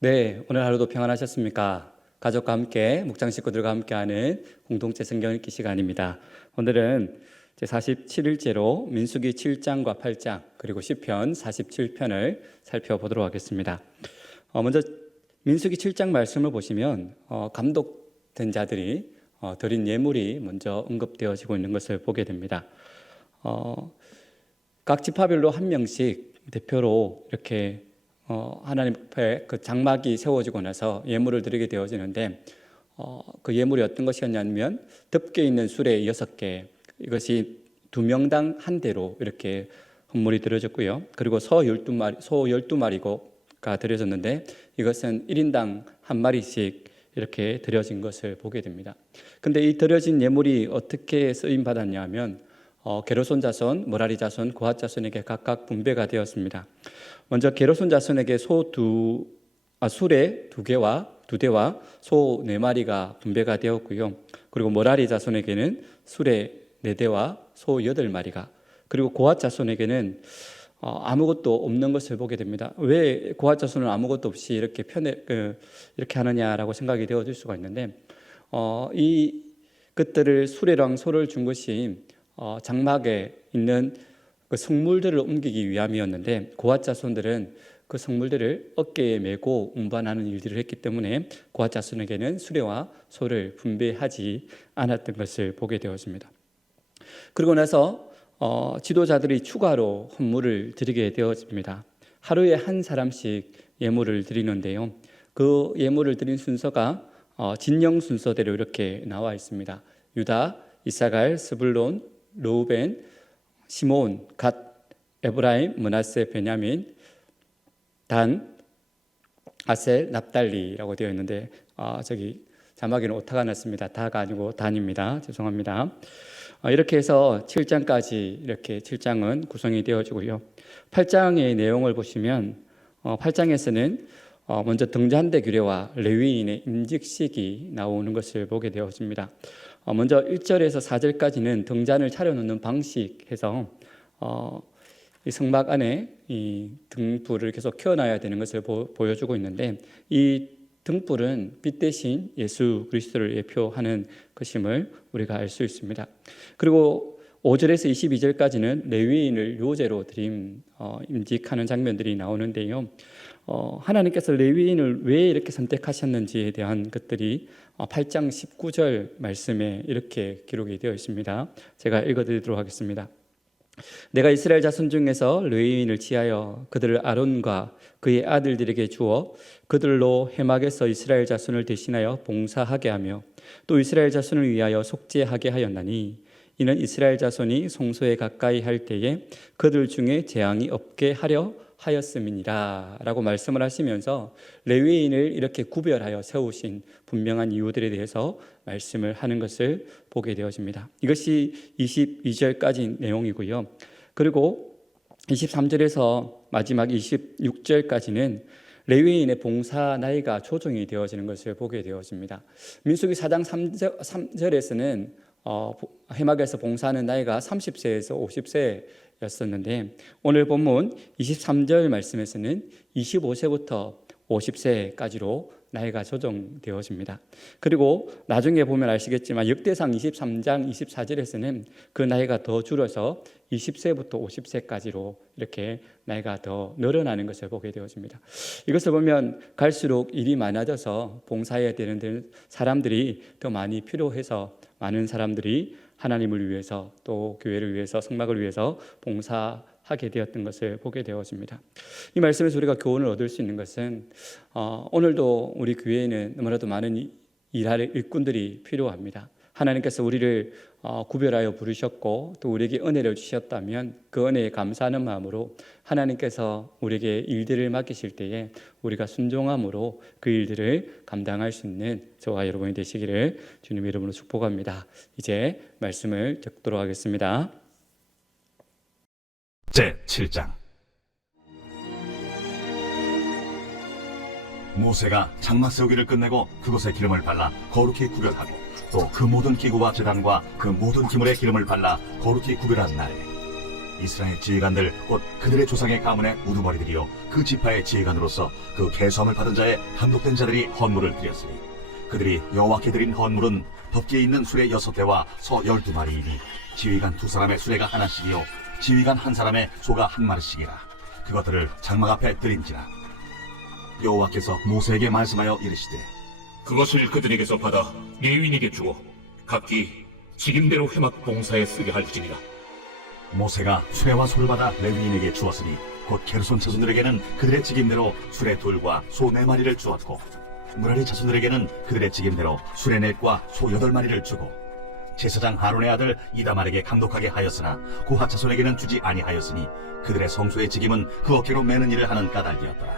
네, 오늘 하루도 평안하셨습니까? 가족과 함께, 목장 식구들과 함께하는 공동체 성경 읽기 시간입니다. 오늘은 제 47일째로 민수기 7장과 8장 그리고 시편 47편을 살펴보도록 하겠습니다. 먼저 민수기 7장 말씀을 보시면 감독된 자들이 드린 예물이 먼저 언급되어지고 있는 것을 보게 됩니다. 각 지파별로 한 명씩 대표로 이렇게 하나님 앞에 그 장막이 세워지고 나서 예물을 드리게 되어지는데 그 예물이 어떤 것이었냐면 덮개 있는 수레 6개, 이것이 2명당 한 대로 이렇게 헌물이 드려졌고요. 그리고 소 12마리가 드려졌는데 이것은 1인당 한 마리씩 이렇게 드려진 것을 보게 됩니다. 근데 이 드려진 예물이 어떻게 쓰임 받았냐 하면 게르손 자손, 므라리 자손, 고핫 자손에게 각각 분배가 되었습니다. 먼저 게르손 자손에게 수레 2대와 소 4마리가 분배가 되었고요. 그리고 므라리 자손에게는 수레 4대와 소 8마리가, 그리고 고핫 자손에게는 아무것도 없는 것을 보게 됩니다. 왜 고핫 자손은 아무것도 없이 이렇게 이렇게 하느냐라고 생각이 되어질 수가 있는데 이 것들을 수레랑 소를 준 것이 장막에 있는 그 성물들을 옮기기 위함이었는데 고핫 자손들은 그 성물들을 어깨에 메고 운반하는 일들을 했기 때문에 고핫 자손에게는 수레와 소를 분배하지 않았던 것을 보게 되었습니다. 그리고 나서 지도자들이 추가로 헌물을 드리게 되었습니다. 하루에 한 사람씩 예물을 드리는데요. 그 예물을 드린 순서가 진영 순서대로 이렇게 나와 있습니다. 유다, 이사갈, 스불론, 르우벤, 시몬, 갓, 에브라임, 므낫세, 베냐민, 단, 아셀, 납달리라고 되어 있는데 저기 자막에는 오타가 났습니다. 다가 아니고 단입니다. 죄송합니다. 이렇게 해서 7장까지 이렇게 7장은 구성이 되어지고요. 8장의 내용을 보시면 8장에서는 먼저 등잔대 규례와 레위인의 임직식이 나오는 것을 보게 되었습니다. 먼저 1절에서 4절까지는 등잔을 차려놓는 방식에서 이 성막 안에 이 등불을 계속 켜놔야 되는 것을 보여주고 있는데, 이 등불은 빛 대신 예수 그리스도를 예표하는 것임을 우리가 알 수 있습니다. 그리고 5절에서 22절까지는 레위인을 요제로 임직하는 장면들이 나오는데요. 하나님께서 레위인을 왜 이렇게 선택하셨는지에 대한 것들이 8장 19절 말씀에 이렇게 기록이 되어 있습니다. 제가 읽어드리도록 하겠습니다. 내가 이스라엘 자손 중에서 레위인을 지하여 그들을 아론과 그의 아들들에게 주어 그들로 회막에서 이스라엘 자손을 대신하여 봉사하게 하며 또 이스라엘 자손을 위하여 속죄하게 하였나니, 이는 이스라엘 자손이 성소에 가까이 할 때에 그들 중에 재앙이 없게 하려 하였음이니라 라고 말씀을 하시면서 레위인을 이렇게 구별하여 세우신 분명한 이유들에 대해서 말씀을 하는 것을 보게 되어집니다. 이것이 22절까지 내용이고요. 그리고 23절에서 마지막 26절까지는 레위인의 봉사 나이가 조정이 되어지는 것을 보게 되어집니다. 민수기 4장 3절에서는 회막에서 봉사하는 나이가 30세에서 50세였었는데 오늘 본문 23절 말씀에서는 25세부터 50세까지로 나이가 조정되어집니다. 그리고 나중에 보면 아시겠지만 역대상 23장 24절에서는 그 나이가 더 줄어서 20세부터 50세까지로 이렇게 나이가 더 늘어나는 것을 보게 되어집니다. 이것을 보면 갈수록 일이 많아져서 봉사해야 되는 사람들이 더 많이 필요해서 많은 사람들이 하나님을 위해서 또 교회를 위해서 성막을 위해서 봉사하게 되었던 것을 보게 되어집니다. 이 말씀에서 우리가 교훈을 얻을 수 있는 것은 오늘도 우리 교회에는 너무나도 많은 일할 일꾼들이 필요합니다. 하나님께서 우리를 구별하여 부르셨고 또 우리에게 은혜를 주셨다면 그 은혜에 감사하는 마음으로 하나님께서 우리에게 일들을 맡기실 때에 우리가 순종함으로 그 일들을 감당할 수 있는 저와 여러분이 되시기를 주님의 이름으로 축복합니다. 이제 말씀을 듣도록 하겠습니다. 제7장. 모세가 장막 세우기를 끝내고 그곳에 기름을 발라 거룩히 구별하고 또 그 모든 기구와 제단과 그 모든 기물에 기름을 발라 거룩히 구별한 날에 이스라엘 지휘관들 곧 그들의 조상의 가문의 우두머리들이요 그 지파의 지휘관으로서 그 계수함을 받은 자의 감독된 자들이 헌물을 드렸으니 그들이 여호와께 드린 헌물은 덮기에 있는 수레 6대와 소 12마리이니 지휘관 2사람의 수레가 하나씩이요 지휘관 1사람의 소가 1마리씩이라 그것들을 장막 앞에 드린지라. 여호와께서 모세에게 말씀하여 이르시되 그것을 그들에게서 받아 레위인에게 주어 각기 직임대로 회막 봉사에 쓰게 할지니라. 모세가 수레와 소를 받아 레위인에게 주었으니 곧 게르손 자손들에게는 그들의 직임대로 수레 2과 소 4마리를 주었고 무라리 자손들에게는 그들의 직임대로 수레 4과 소 8마리를 주고 제사장 아론의 아들 이다말에게 감독하게 하였으나 고핫 자손에게는 주지 아니하였으니 그들의 성소의 직임은 그 어깨로 매는 일을 하는 까닭이었더라.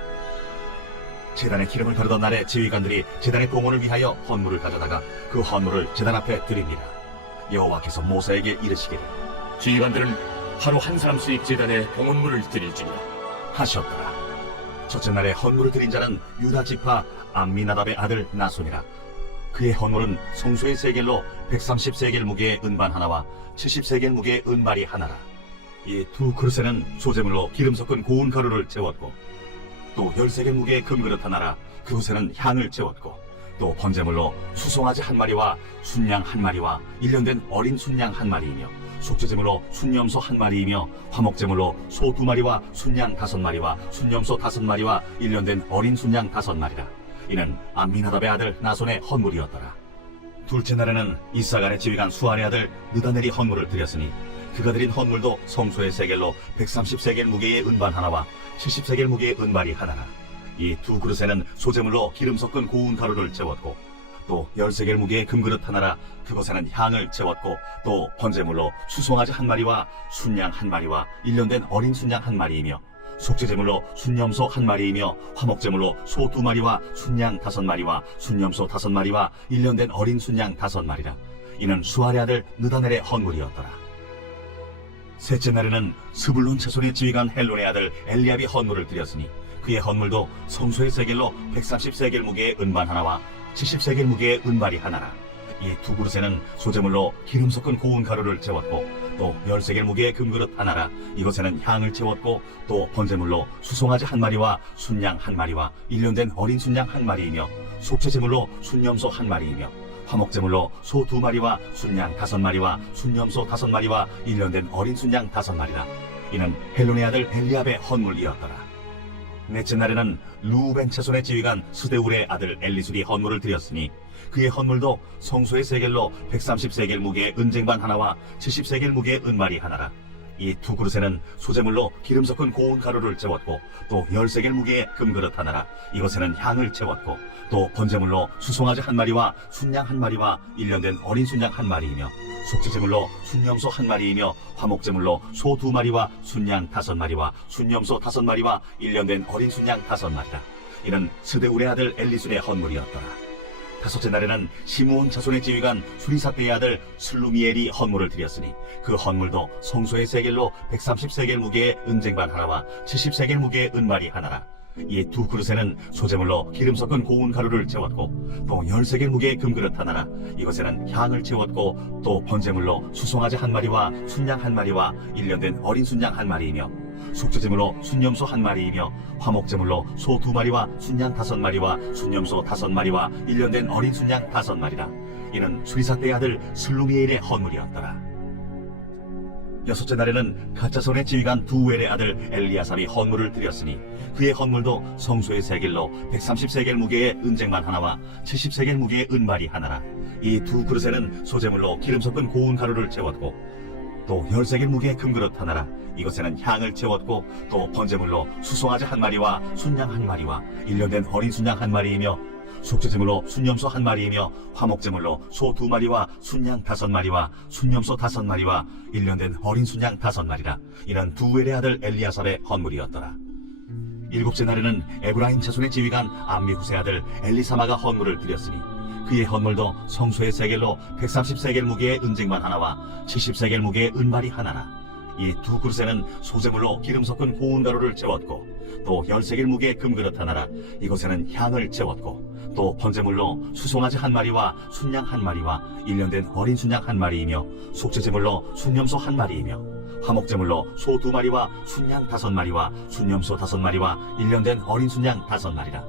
제단에 기름을 바르던 날에 지휘관들이 제단의 봉헌을 위하여 헌물을 가져다가 그 헌물을 제단 앞에 드립니다. 여호와께서 모세에게 이르시기를 지휘관들은 하루 한 사람씩 제단에 봉헌물을 드릴지니라. 하셨더라. 첫째 날에 헌물을 드린 자는 유다 지파 암미나답의 아들 나손이라. 그의 헌물은 성소의 세겔로 130세겔 무게의 은반 하나와 70세겔 무게의 은발이 하나라. 이 두 그릇에는 소재물로 기름 섞은 고운 가루를 채웠고 또 10세겔 무게의 금그릇 하나라. 그곳에는 향을 채웠고 또 번제물로 수송아지 1마리와 순양 1마리와 1년 된 어린 순양 1마리이며 속죄제물로 순염소 1마리이며 화목제물로 소 2마리와 순양 5마리와 순염소 5마리와 1년 된 어린 순양 5마리라. 이는 암미나답의 아들 나손의 헌물이었더라. 둘째 날에는 이사갈의 지휘관 수알의 아들 느다넬이 헌물을 드렸으니 그가 드린 헌물도 성소의 세겔로 130세겔 무게의 은반 하나와 70세겔 무게의 은발이 하나라. 이 두 그릇에는 소재물로 기름 섞은 고운 가루를 채웠고 또 10세겔 무게의 금그릇 하나라. 그것에는 향을 채웠고 또 번제물로 수송아지 1마리와 순양 1마리와 1년 된 어린 순양 1마리이며 속죄제물로 순염소 1마리이며 화목제물로 소 2마리와 순양 5마리와 순염소 5마리와 1년 된 어린 순양 5마리라. 이는 수알의 아들 느다넬의 헌물이었더라. 셋째 날에는 스불론 자손의 지휘관 헬론의 아들 엘리압이 헌물을 드렸으니 그의 헌물도 성소의 세겔로 130세겔 무게의 은반 하나와 70세겔 무게의 은발이 하나라. 이 두 그릇에는 소재물로 기름 섞은 고운 가루를 채웠고 또 10세겔 무게의 금그릇 하나라. 이것에는 향을 채웠고 또 번제물로 수송아지 1마리와 순양 1마리와 1년 된 어린 순양 1마리이며 속죄제물로 순염소 1마리이며 화목제물로 소 2마리와 순양 5마리와 순염소 5마리와 1년 된 어린 순양 5마리라. 이는 헬론의 아들 엘리압의 헌물이었더라. 넷째 날에는 루벤 자손의 지휘관 스데울의 아들 엘리술이 헌물을 드렸으니 그의 헌물도 성소의 세겔로 130세겔 무게의 은쟁반 하나와 70세겔 무게의 은말이 하나라. 이 두 그릇에는 소재물로 기름 섞은 고운 가루를 채웠고 또 10세겔 무게의 금그릇 하나라. 이것에는 향을 채웠고 또 번제물로 수송아지 1마리와 순양 1마리와 1년 된 어린 순양 1마리이며 속죄제물로 순염소 1마리이며 화목제물로 소 2마리와 순양 5마리와 순염소 5마리와 1년 된 어린 순양 5마리라. 이는 스데울의 아들 엘리술의 헌물이었더라. 다섯째 날에는 시므온 자손의 지휘관 수리사대의 아들 슬루미엘이 헌물을 드렸으니 그 헌물도 성소의 세겔로 130세겔 무게의 은쟁반 하나와 70세겔 무게의 은말이 하나라. 이 두 그릇에는 소재물로 기름 섞은 고운 가루를 채웠고 또 10세겔 무게의 금그릇 하나라. 이것에는 향을 채웠고 또 번제물로 수송아지 1마리와 순양 1마리와 1년 된 어린 순양 1마리이며 속죄제물로 순염소 1마리이며 화목제물로 소 2마리와 순양 5마리와 순염소 5마리와 1년 된 어린 순양 5마리라. 이는 수리사대의 아들 슬루미엘의 헌물이었더라. 여섯째 날에는 갓자손의 지휘관 두엘의 아들 엘리아삽이 헌물을 드렸으니 그의 헌물도 성소의 세겔로 130세겔 무게의 은쟁반 하나와 70세겔 무게의 은발이 하나라. 이 두 그릇에는 소재물로 기름 섞은 고운 가루를 채웠고 또 10세겔 무게의 금그릇 하나라. 이것에는 향을 채웠고 또 번제물로 수송아지 1마리와 순양 1마리와 1년 된 어린 순양 1마리이며 속죄제물로 순염소 1마리이며 화목제물로 소 2마리와 순양 5마리와 순염소 5마리와 1년 된 어린 순양 5마리라. 이는 두엘의 아들 엘리아삽의 헌물이었더라. 일곱째 날에는 에브라임 자손의 지휘관 암미후세 아들 엘리사마가 헌물을 드렸으니 그의 헌물도 성소의 세겔로 130세겔 무게의 은쟁반 하나와 70세겔 무게의 은발이 하나라. 이 두 그릇에는 소재물로 기름 섞은 고운 가루를 채웠고 또 10세겔 무게의 금그릇 하나라. 이곳에는 향을 채웠고 또 번제물로 수송아지 1마리와 순양 1마리와 1년 된 어린 순양 1마리이며 속죄제물로 순염소 1마리이며 화목제물로 소 2마리와 순양 5마리와 순염소 5마리와 1년 된 어린 순양 5마리라.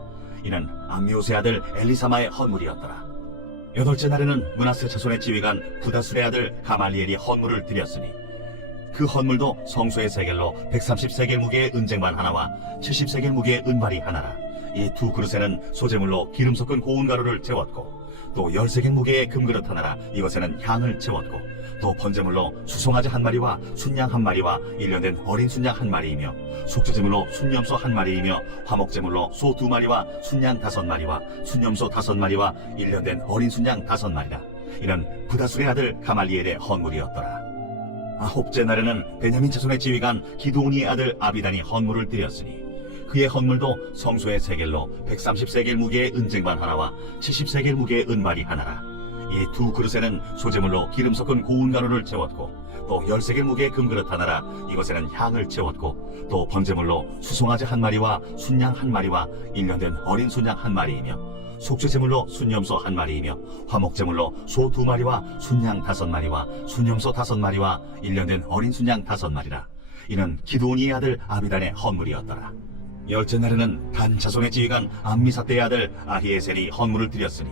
이는 암미오스의 아들 엘리사마의 헌물이었더라. 8째 날에는 므낫세 자손의 지휘관 부다술의 아들 가말리엘이 헌물을 드렸으니 그 헌물도 성소의 세겔로 130세겔 무게의 은쟁반 하나와 70세겔 무게의 은발이 하나라. 이 두 그릇에는 소제물로 기름 섞은 고운 가루를 채웠고 또 10세겔 무게의 금그릇 하나라. 이것에는 향을 채웠고 또 번제물로 수송아지 1마리와 순양 1마리와 1년 된 어린 순양 1마리이며 속죄제물로 순염소 1마리이며 화목제물로 소 2마리와 순양 5마리와 순염소 5마리와 1년 된 어린 순양 5마리라. 이는 부다술의 아들 가말리엘의 헌물이었더라. 9째 날에는 베냐민 자손의 지휘관 기드온이의 아들 아비단이 헌물을 드렸으니 그의 헌물도 성소의 세겔로 130세겔 무게의 은쟁반 하나와 70세겔 무게의 은발이 하나라. 이 두 그릇에는 소제물로 기름 섞은 고운 가루를 채웠고 또 10세겔 무게의 금그릇 하나라. 이것에는 향을 채웠고 또 번제물로 수송아지 1마리와 순양 1마리와 1년 된 어린 순양 1마리이며 속죄제물로 순염소 1마리이며 화목제물로 소 2마리와 순양 5마리와 순염소 5마리와 1년 된 어린 순양 5마리라. 이는 기드온이의 아들 아비단의 헌물이었더라. 10째 날에는 단 자손의 지휘관 암미사대의 아들 아히에셀이 헌물을 드렸으니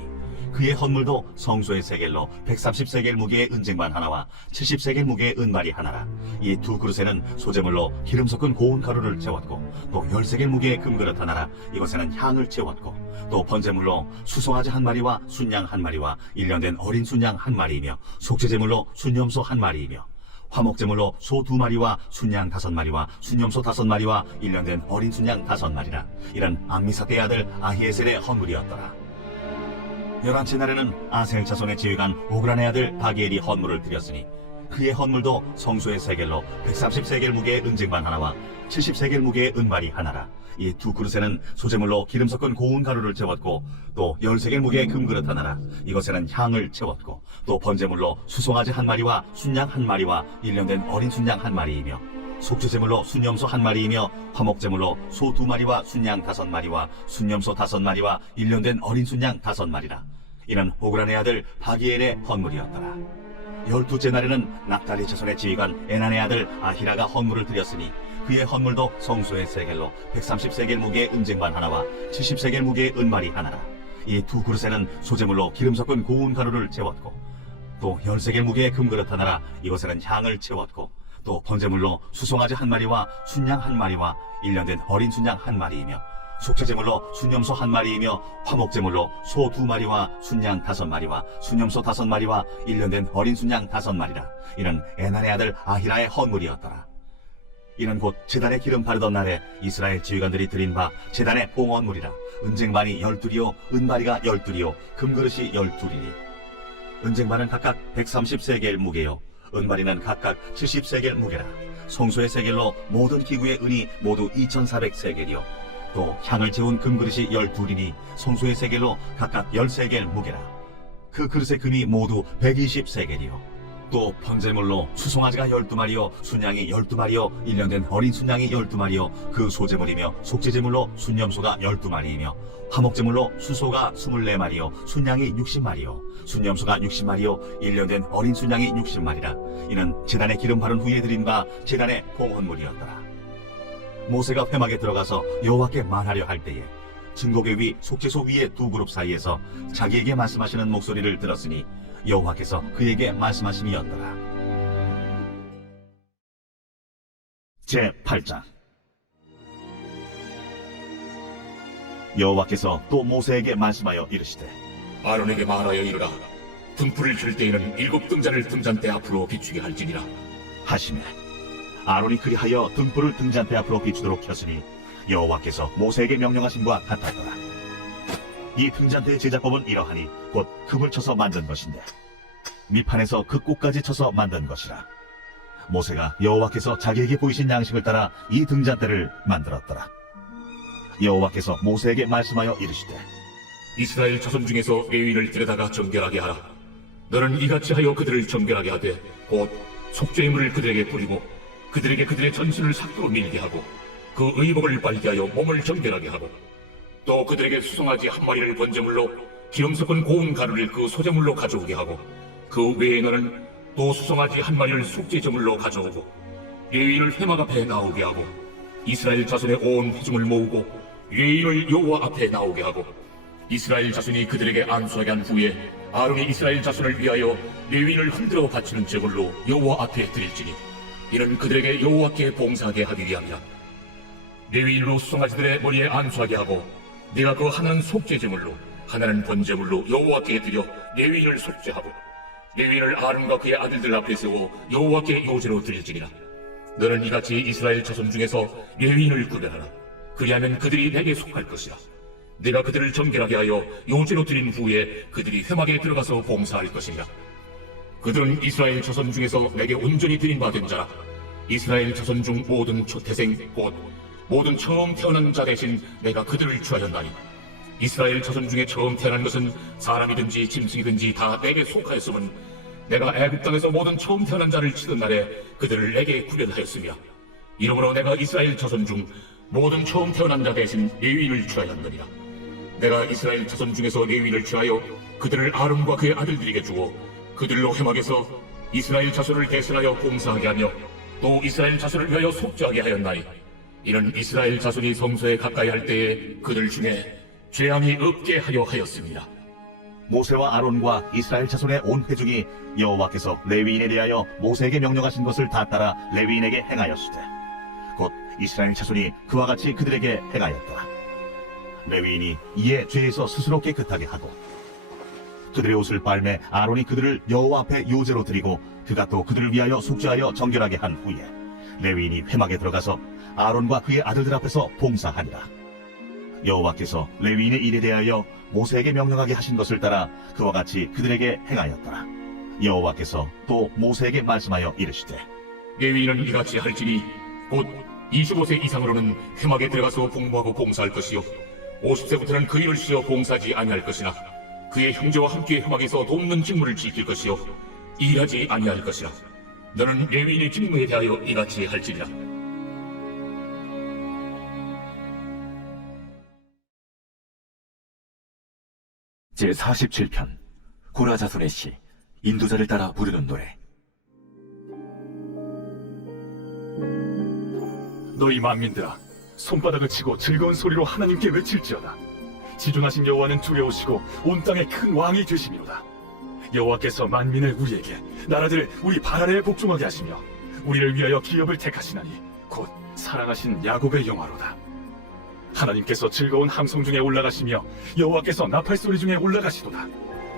그의 헌물도 성소의 세겔로 130세겔 무게의 은쟁반 하나와 70세겔 무게의 은발이 하나라. 이 두 그릇에는 소제물로 기름 섞은 고운 가루를 채웠고 또 10세겔 무게의 금그릇 하나라. 이것에는 향을 채웠고 또 번제물로 수송아지 1마리와 순양 1마리와 1년 된 어린 순양 1마리이며 속죄제물로 순염소 1마리이며 화목제물로 소 2마리와 순양 5마리와 순염소 5마리와 1년 된 어린 순양 5마리라. 이는 암미사대의 아들 아히에셀의 헌물이었더라. 11째 날에는 아셀 자손의 지휘관 오그란의 아들 바기엘이 헌물을 드렸으니 그의 헌물도 성소의 세겔로 130세겔 무게의 은쟁반 하나와 70세겔 무게의 은발이 하나라. 이 두 그릇에는 소제물로 기름 섞은 고운 가루를 채웠고 또 10세겔 무게의 금그릇 하나라. 이것에는 향을 채웠고 또 번제물로 수송아지 1마리와 순양 1마리와 1년 된 어린 순양 1마리이며 속죄제물로 순염소 1마리이며 화목제물로 소 2마리와 순양 5마리와 순염소 5마리와 1년 된 어린 순양 5마리라. 이는 오그란의 아들 바기엘의 헌물이었더라. 12째 날에는 납달리 자손의 지휘관 에난의 아들 아히라가 헌물을 드렸으니 그의 헌물도 성소의 세겔로 130세겔 무게의 은쟁반 하나와 70세겔 무게의 은발이 하나라. 이 두 그릇에는 소제물로 기름 섞은 고운 가루를 채웠고 또 10세겔 무게의 금그릇 하나라. 이것에는 향을 채웠고 또 번제물로 수송아지 1마리와 순양 1마리와 1년 된 어린 순양 1마리이며 속죄제물로 순염소 1마리이며 화목제물로 소 2마리와 순양 5마리와 순염소 5마리와 1년 된 어린 순양 5마리라. 이는 에난의 아들 아히라의 헌물이었더라. 이는 곧 제단에 기름 바르던 날에 이스라엘 지휘관들이 드린 바 제단의 봉헌물이라. 은쟁반이 12이요 은바리가 12이요 금그릇이 12이니 은쟁반은 각각 130세겔 무게요 은바리는 각각 70세겔 무게라. 성소의 세겔로 모든 기구의 은이 모두 2400세겔이요 또 향을 채운 금그릇이 12이니 성소의 세겔로 각각 10세겔 무게라. 그 그릇의 금이 모두 120세겔이요 또 번제물로 수송아지가 12마리요 순양이 12마리요 1년 된 어린 순양이 12마리요 그 소제물이며 속죄제물로 순염소가 12마리이며 화목제물로 수소가 24마리요 순양이 60마리요 순염소가 60마리요 1년 된 어린 순양이 60마리라. 이는 제단에 기름 바른 후에 드린 바 제단의 봉헌물이었더라. 모세가 회막에 들어가서 여호와께 말하려 할 때에 증거궤 위 속죄소 위의 두 그룹 사이에서 자기에게 말씀하시는 목소리를 들었으니 여호와께서 그에게 말씀하심이었더라. 제8장 여호와께서 또 모세에게 말씀하여 이르시되 아론에게 말하여 이르라. 등불을 켤 때에는 7 등잔을 등잔대 앞으로 비추게 할지니라 하시매 아론이 그리하여 등불을 등잔대 앞으로 비추도록 켰으니 여호와께서 모세에게 명령하신 바 같았더라. 이 등잔대의 제작법은 이러하니 곧 금을 쳐서 만든 것인데 밑판에서 그 꼭까지 쳐서 만든 것이라. 모세가 여호와께서 자기에게 보이신 양식을 따라 이 등잔대를 만들었더라. 여호와께서 모세에게 말씀하여 이르시되 이스라엘 자손 중에서 레위인을 데려다가 정결하게 하라. 너는 이같이 하여 그들을 정결하게 하되 곧 속죄의 물을 그들에게 뿌리고 그들에게 그들의 전신을 삭도로 밀게 하고 그 의복을 빨게 하여 몸을 정결하게 하고 또 그들에게 수송아지 1마리를 번제물로 기름 섞은 고운 가루를 그 소제물로 가져오게 하고 그 외에 너는 또 수송아지 1마리를 속죄제물로 가져오고 레위인을 회막 앞에 나오게 하고 이스라엘 자손의 온 회중을 모으고 레위인을 여호와 앞에 나오게 하고 이스라엘 자손이 그들에게 안수하게 한 후에 아론이 이스라엘 자손을 위하여 레위인을 흔들어 바치는 제물로 여호와 앞에 드릴지니 이는 그들에게 여호와께 봉사하게 하기 위함이라. 레위인으로 수송아지들의 머리에 안수하게 하고 내가 그 하나는 속죄 제물로 하나는 번제물로 여호와께 드려 레위인을 속죄하고 레위인을 아론과 그의 아들들 앞에 세워 여호와께 요제로 드릴지니라. 너는 이같이 이스라엘 자손 중에서 레위인을 구별하라. 그리하면 그들이 내게 속할 것이라. 내가 그들을 정결하게 하여 요제로 드린 후에 그들이 회막에 들어가서 봉사할 것이니라. 그들은 이스라엘 자손 중에서 내게 온전히 드린 바 된 자라. 이스라엘 자손 중 모든 초태생 곧 모든 처음 태어난 자 대신 내가 그들을 취하였나니 이스라엘 자손 중에 처음 태어난 것은 사람이든지 짐승이든지 다 내게 속하였음은 내가 애굽 땅에서 모든 처음 태어난 자를 치던 날에 그들을 내게 구별하였으며 이러므로 내가 이스라엘 자손 중 모든 처음 태어난 자 대신 레위인을 취하였느니라. 내가 이스라엘 자손 중에서 레위인을 취하여 그들을 아론과 그의 아들들에게 주어 그들로 회막에서 이스라엘 자손을 대신하여 봉사하게 하며 또 이스라엘 자손을 위하여 속죄하게 하였나니 이는 이스라엘 자손이 성소에 가까이 할 때에 그들 중에 죄함이 없게 하려 하였습니다. 모세와 아론과 이스라엘 자손의 온 회중이 여호와께서 레위인에 대하여 모세에게 명령하신 것을 다 따라 레위인에게 행하였으되 곧 이스라엘 자손이 그와 같이 그들에게 행하였더라. 레위인이 이에 죄에서 스스로 깨끗하게 하고 그들의 옷을 빨매 아론이 그들을 여호와 앞에 요제로 드리고 그가 또 그들을 위하여 속죄하여 정결하게 한 후에 레위인이 회막에 들어가서 아론과 그의 아들들 앞에서 봉사하니라. 여호와께서 레위인의 일에 대하여 모세에게 명령하게 하신 것을 따라 그와 같이 그들에게 행하였더라. 여호와께서 또 모세에게 말씀하여 이르시되 레위인은 이같이 할지니 곧 25세 이상으로는 회막에 들어가서 복무하고 봉사할 것이요 50세부터는 그 일을 쉬어 봉사하지 아니할 것이나 그의 형제와 함께 회막에서 돕는 직무를 지킬 것이요 일하지 아니할 것이라. 너는 레위인의 직무에 대하여 이같이 할지니라. 제47편 고라 자손의 시 인도자를 따라 부르는 노래. 너희 만민들아, 손바닥을 치고 즐거운 소리로 하나님께 외칠지어다. 지존하신 여호와는 두려우시고 온 땅의 큰 왕이 되심이로다. 여호와께서 만민을 우리에게, 나라들 우리 발 아래에 복종하게 하시며 우리를 위하여 기업을 택하시나니 곧 사랑하신 야곱의 영화로다. 하나님께서 즐거운 함성 중에 올라가시며 여호와께서 나팔 소리 중에 올라가시도다.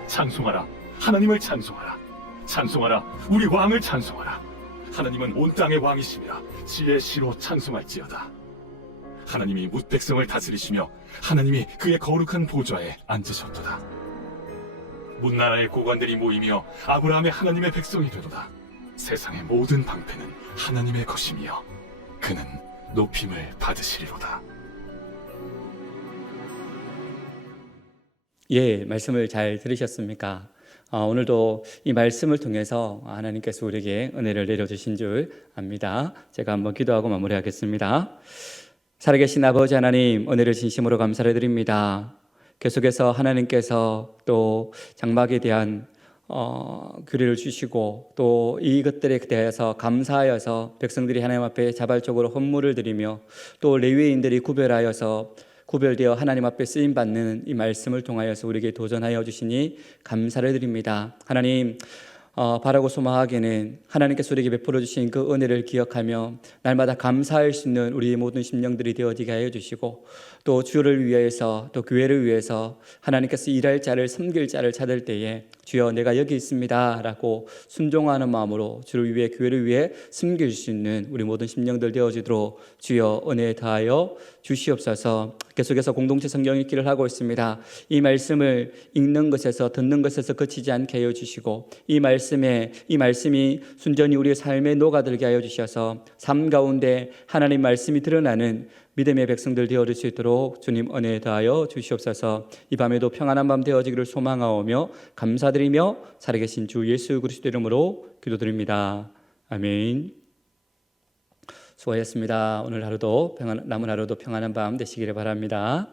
찬송하라, 하나님을 찬송하라. 찬송하라, 우리 왕을 찬송하라. 하나님은 온 땅의 왕이시며 지혜의 시로 찬송할지어다. 하나님이 뭇 백성을 다스리시며 하나님이 그의 거룩한 보좌에 앉으셨도다. 문나라의 고관들이 모이며 아브라함의 하나님의 백성이 되도다. 세상의 모든 방패는 하나님의 것이며 그는 높임을 받으시리로다. 예, 말씀을 잘 들으셨습니까? 오늘도 이 말씀을 통해서 하나님께서 우리에게 은혜를 내려주신 줄 압니다. 제가 한번 기도하고 마무리하겠습니다. 살아계신 아버지 하나님, 은혜를 진심으로 감사를 드립니다. 계속해서 하나님께서 또 장막에 대한 규례를 주시고 또 이것들에 대해서 감사하여서 백성들이 하나님 앞에 자발적으로 헌물을 드리며 또 레위인들이 구별되어 하나님 앞에 쓰임받는 이 말씀을 통하여서 우리에게 도전하여 주시니 감사를 드립니다. 하나님, 바라고 소망하기에는 하나님께서 우리에게 베풀어 주신 그 은혜를 기억하며 날마다 감사할 수 있는 우리 모든 심령들이 되어지게 하여 주시고 또 주를 위해서 또 교회를 위해서 하나님께서 일할 자를 섬길 자를 찾을 때에 주여 내가 여기 있습니다 라고 순종하는 마음으로 주를 위해 교회를 위해 섬길 수 있는 우리 모든 심령들 되어지도록 주여 은혜 다하여 주시옵소서. 계속해서 공동체 성경 읽기를 하고 있습니다. 이 말씀을 읽는 것에서 듣는 것에서 그치지 않게 하여 주시고 이 말씀이 순전히 우리의 삶에 녹아들게 하여 주셔서 삶 가운데 하나님 말씀이 드러나는 믿음의 백성들 되어질 수 있도록 주님 은혜 다하여 주시옵소서. 이 밤에도 평안한 밤 되어지기를 소망하오며 감사드리며 살아계신 주 예수 그리스도 이름으로 기도드립니다. 아멘. 수고하셨습니다. 오늘 하루도 남은 하루도 평안한 밤 되시기를 바랍니다.